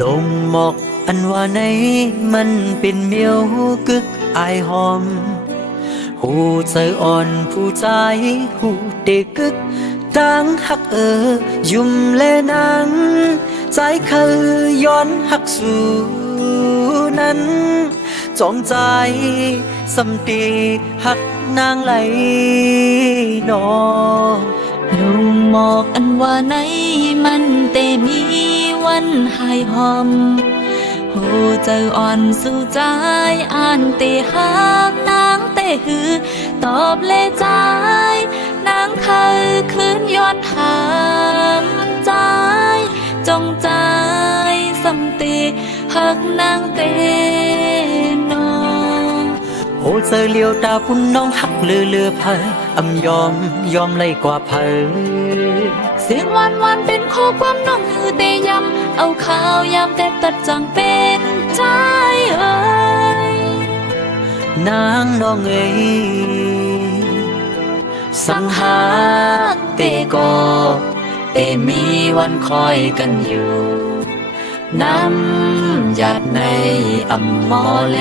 ลงหมอกอันว่าในมันเป็นเมียวกึกอายหอมหูใจอ่อนผู้ใจหูเตกึกตั้งหักยุ่มเลนังใจเคยย้อนหักสู่นั้นจองใจสำตีหักนางไหลนอลงหมอกอันว่าในมันเตมีวันหายหอมหูใจอ่อนสู่ใจอ่านเตหักนางเตหือตอบเลยใจนางเคยคืนย้อนถามใจจงใจสำตีหักนางเตนอโหเจอเลียวตาพุ่นน้องหักเลือเพยอำยอมไล่กว่าเพยเสียงวันเป็นข้อความน้องคือเตยำเอาข้าวยำแต่ตัดจังเป็นใจเอ่ยนางน้องสังหาเตก็เตมีวันคอยกันอยู่น้ำหยาดในอำมอแล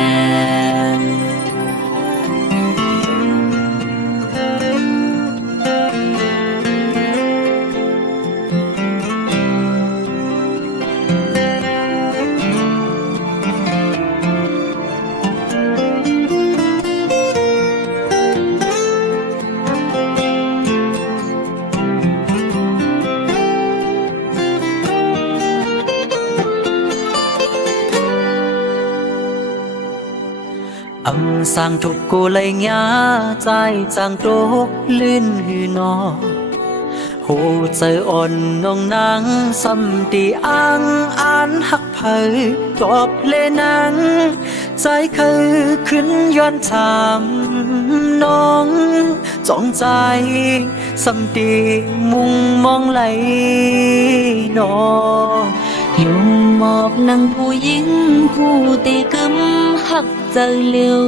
อำสร้างทุกกูเลยงาใจจางตกลื่นหือนอหูใจอ่อนน้องนางสัมตีอังอ่านหักเผยตอบเลนังใจเคยขึ้นย้อนถามน้องจ้องใจสัมตีมุงมองไหลนออยู่หมอบนางผู้หญิงผู้เตกึมหักเจอเร็ว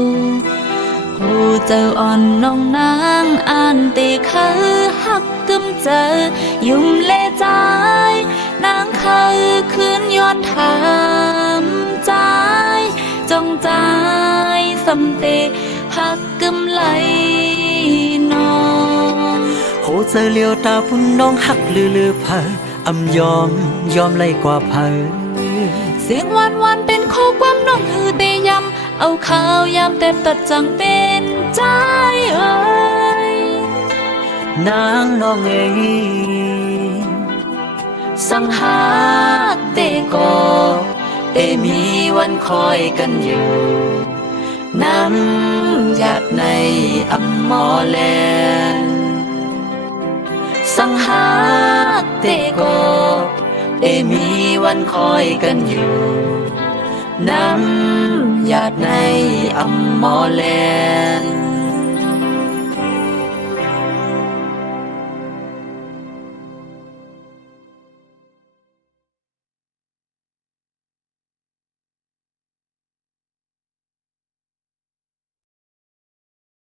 ผู้เจออ่อนน้องนางอ่านเตคือหักกึมเจอยุ่มเล่ใจนางเคยคืนย้อนถามใจจงใจสำเตหักกึมไหลนอโหเจอเลียวตาพุ่นน้องหักเลือเพยอำยอมไล่กว่าเพยเสียงวันเป็นข้อความน้องคือเตยำเอาข้าวยำแต่ตัดจังเป็นใจเอ่ยนางน้องสังหาเตก็เตมีวันคอยกันอยู่น้ำหยาดในอำมอแลนสังหาเตก็เตมีวันคอยกันอยู่น้ำหยาดในอำมอแลน